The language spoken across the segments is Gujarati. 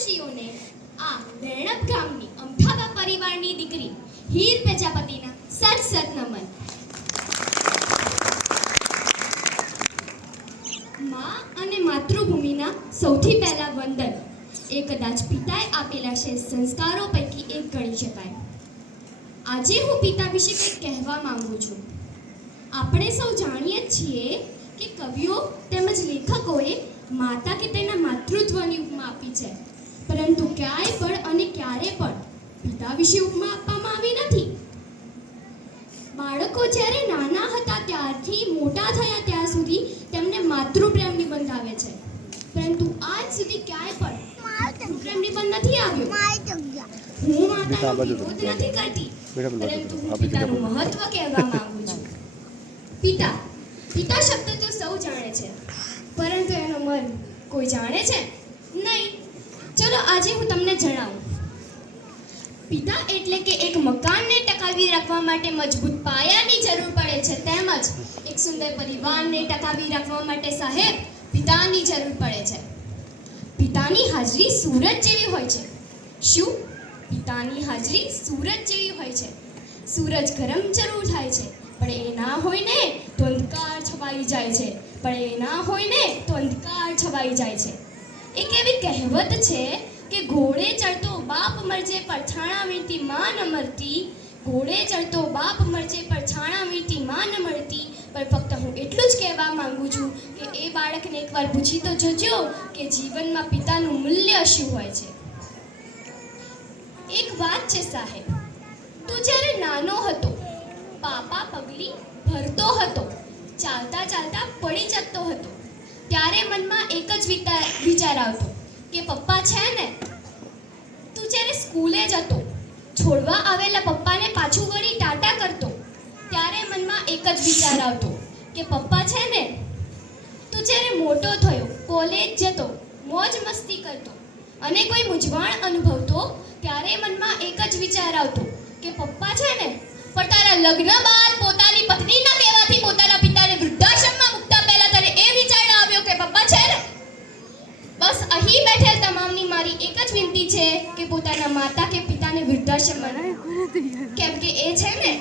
માતુશ્રીઓને આ રેણપ ગામની અમથાબા પરિવારની દીકરી હીર પ્રજાપતિના સત નમન. મા અને માતૃભૂમિના સૌથી પહેલા વંદન એ કદાચ પિતાએ આપેલા સંસ્કારો પૈકી એક ગણી શકાય. આજે હું પિતા વિશે કંઈક કહેવા માંગુ છું. આપણે સૌ જાણીએ છીએ કે કવિઓ તેમજ લેખકોએ માતા કે તેના માતૃત્વની ઉપમા આપી છે, પરંતુ ક્યાંય પણ અને ક્યારે પણ પિતા વિશે ઉપમા આપવામાં આવી નથી. બાળકો જ્યારે નાના હતા ત્યારથી મોટા થયા ત્યાં સુધી તેમને માતૃપ્રેમ નિબંધ આવે છે, પરંતુ આજ સુધી ક્યાંય પણ માતૃપ્રેમ નિબંધ નથી આવ્યો. હું માતાનો વિરોધ નથી કરતી, પરંતુ હું પિતાનું મહત્વ કહેવા માંગુ છું. પિતા શબ્દ તો સૌ જાણે છે, પરંતુ એનો મન કોઈ જાણે છે નહીં. ચલો આજે હું તમને જણાવું. પિતા એટલે કે એક મકાનને ટકાવી રાખવા માટે મજબૂત પાયાની જરૂર પડે છે, તેમજ એક સુંદર પરિવારને ટકાવી રાખવા માટે સાહેબ પિતાની જરૂર પડે છે. પિતાની હાજરી સૂરજ જેવી હોય છે. શું? પિતાની હાજરી સૂરજ જેવી હોય છે. સૂરજ ગરમ જરૂર થાય છે, પણ એ ના હોય ને તો અંધકાર છવાઈ જાય છે. એક એવી કહેવત છે કે ઘોડે ચડતો બાપ મરજે પરછાણા વીણતી માં ન મરતી. ઘોડે ચડતો બાપ મરજે પરછાણા વીણતી માં ન મળતી. પણ ફક્ત હું એટલું જ કહેવા માંગુ છું કે એ બાળકને એકવાર પૂછી તો જોજો કે જીવનમાં પિતાનું મૂલ્ય શું હોય છે. એક વાત છે સાહેબ, તું જ્યારે નાનો હતો, પાપા પગલી ભરતો હતો, ચાલતા ચાલતા પડી જતો હતો, ત્યારે મનમાં એક જ વિચાર આવતો કે પપ્પા છે ને. તું જ્યારે સ્કૂલે જતો, છોડવા આવેલા પપ્પાને પાછું વળી ટાટા કરતો, ત્યારે મનમાં એક જ વિચાર આવતો કે પપ્પા છે ને. તું જ્યારે મોટો થયો, કોલેજ જતો, મોજ મસ્તી કરતો અને કોઈ મૂંઝવણ અનુભવતો, ત્યારે મનમાં એક જ વિચાર આવતો કે પપ્પા છે ને. પણ તારા લગ્ન બાદ પોતાની પત્નીના કહેવાથી પોતાના પિતાને વૃદ્ધાશ્રમમાં મૂકતા પહેલા તને એ વિચાર આવ્યો કે પપ્પા છે ને. બસ અહીં બેઠેલ તમામની મારી એક જ વિનંતી છે કે પોતાના માતા કે પિતાને વૃદ્ધાશ્રમમાં, કેમ કે એ છે ને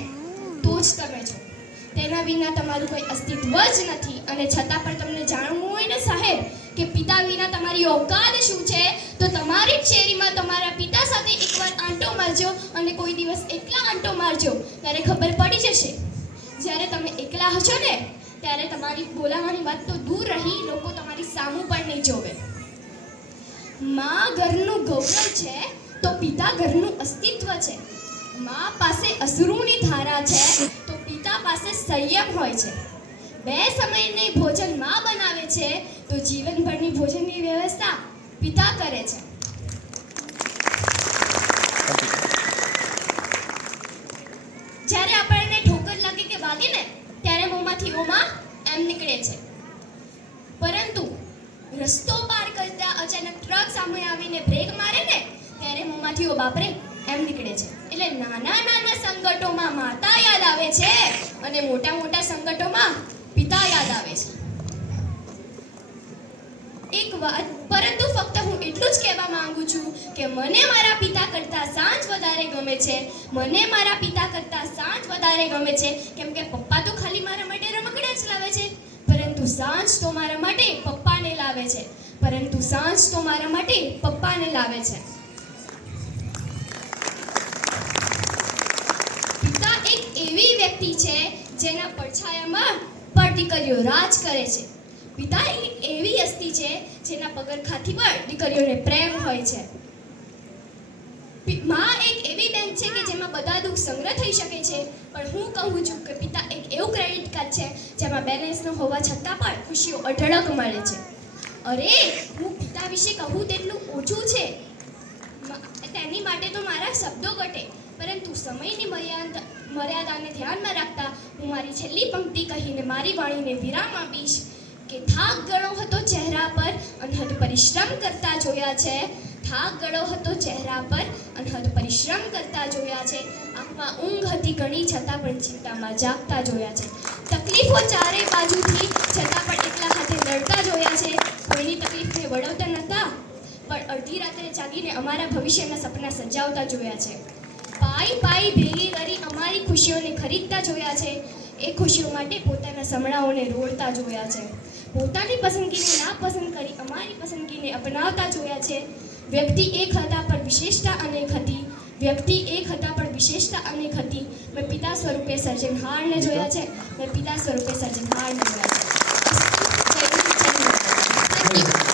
તો જ તમે છો. તેના વિના તમારું કોઈ અસ્તિત્વ જ નથી. અને છતાં પણ તમને જાણવું હોય ને સાહેબ કે પિતા વિના તમારી ઓકાત શું છે, તો તમારી જ શેરીમાં તમારા પિતા સાથે એકવાર આંટો મારજો અને કોઈ દિવસ એકલા આંટો મારજો, ત્યારે ખબર પડી જશે. જ્યારે તમે એકલા હશો ને ત્યારે તમારી બોલાવાની વાત તો દૂર રહી, લોકો તમારી સામું પણ નહીં જોવે. માં ઘરનું ગૌરવ છે તો પિતા ઘરનું અસ્તિત્વ છે. માં પાસે અશ્રુની ધારા છે તો પિતા પાસે સંયમ હોય છે. બે સમયની ભોજન માં બનાવે છે તો જીવનભરની ભોજનની વ્યવસ્થા પિતા કરે છે. જ્યારે આપણને ઠોકર લાગે કે વાગે ને ત્યારે મોંમાંથી ઓમાં એમ નીકળે છે, પરંતુ રસ્તો પાર કરતા અચાનક ટ્રક સામે આવીને બ્રેક મારે ને ત્યારે મોંમાંથી ઓ બાપરે એમ નીકળે છે. એટલે નાના સંકટોમાં માતા યાદ આવે છે અને મોટા સંકટોમાં પિતા યાદ આવે છે. એક વાત પરંતુ ફક્ત હું એટલું જ કહેવા માંગુ છું કે મને મારા પિતા કરતા સાંજ વધારે ગમે છે. કેમ કે પપ્પા તો ખાલી મારા માટે રમકડા જ લાવે છે, પરંતુ સાંજ તો મારા માટે પપ્પાને લાવે છે. પિતા એક એવી વ્યક્તિ છે જેના પડછાયામાં પણ દીકરીઓ રાજ કરે છે. પિતા એક એવી હસ્તી છે જેના પગરખાથી પણ દીકરીઓને પ્રેમ હોય છે. માં એક એવી બેંક છે કે જેમાં બધા દુઃખ સંગ્રહ થઈ શકે છે, પણ હું કહું છું કે પિતા એક એવું ક્રેડિટ કાર્ડ છે જેમાં બેલેન્સ ન હોવા છતાં પણ ખુશીઓ અઢળક મળે છે. અરે હું પિતા વિશે કહું તેટલું ઓછું છે, તેની માટે તો મારા શબ્દો ઘટે, પરંતુ સમયની મર્યાદાને ધ્યાનમાં રાખતા હું મારી છેલ્લી પંક્તિ કહીને મારી વાણીને વિરામ આપીશ કે થાક ગળો હતો ચહેરા પર અનહદ પરિશ્રમ કરતા જોયા છે. આંખમાં ઊંઘ હતી ઘણી છતાં પણ ચિંતામાં જાગતા જોયા છે. તકલીફો ચારે બાજુથી છતાં પણ એકલા હાથે લડતા જોયા છે. કોઈની તકલીફને વળવતા નહોતા, પણ અડધી રાત્રે જાગીને અમારા ભવિષ્યના સપના સજાવતા જોયા છે. પાઈ પાઈ ભેગી કરી અમારી ખુશીઓને ખરીદતા જોયા છે. એ ખુશીઓ માટે પોતાના સમણાઓને રોળતા જોયા છે. પોતાની પસંદગીને ના પસંદ કરી અમારી પસંદગીને અપનાવતા જોયા છે. વ્યક્તિ એક હતા પણ વિશેષતા અનેક હતી. વ્યક્તિ એક હતા પણ વિશેષતા અનેક હતી. મેં પિતા સ્વરૂપે સર્જનહારને જોયા છે. મેં પિતા સ્વરૂપે સર્જનહારને જોયા છે.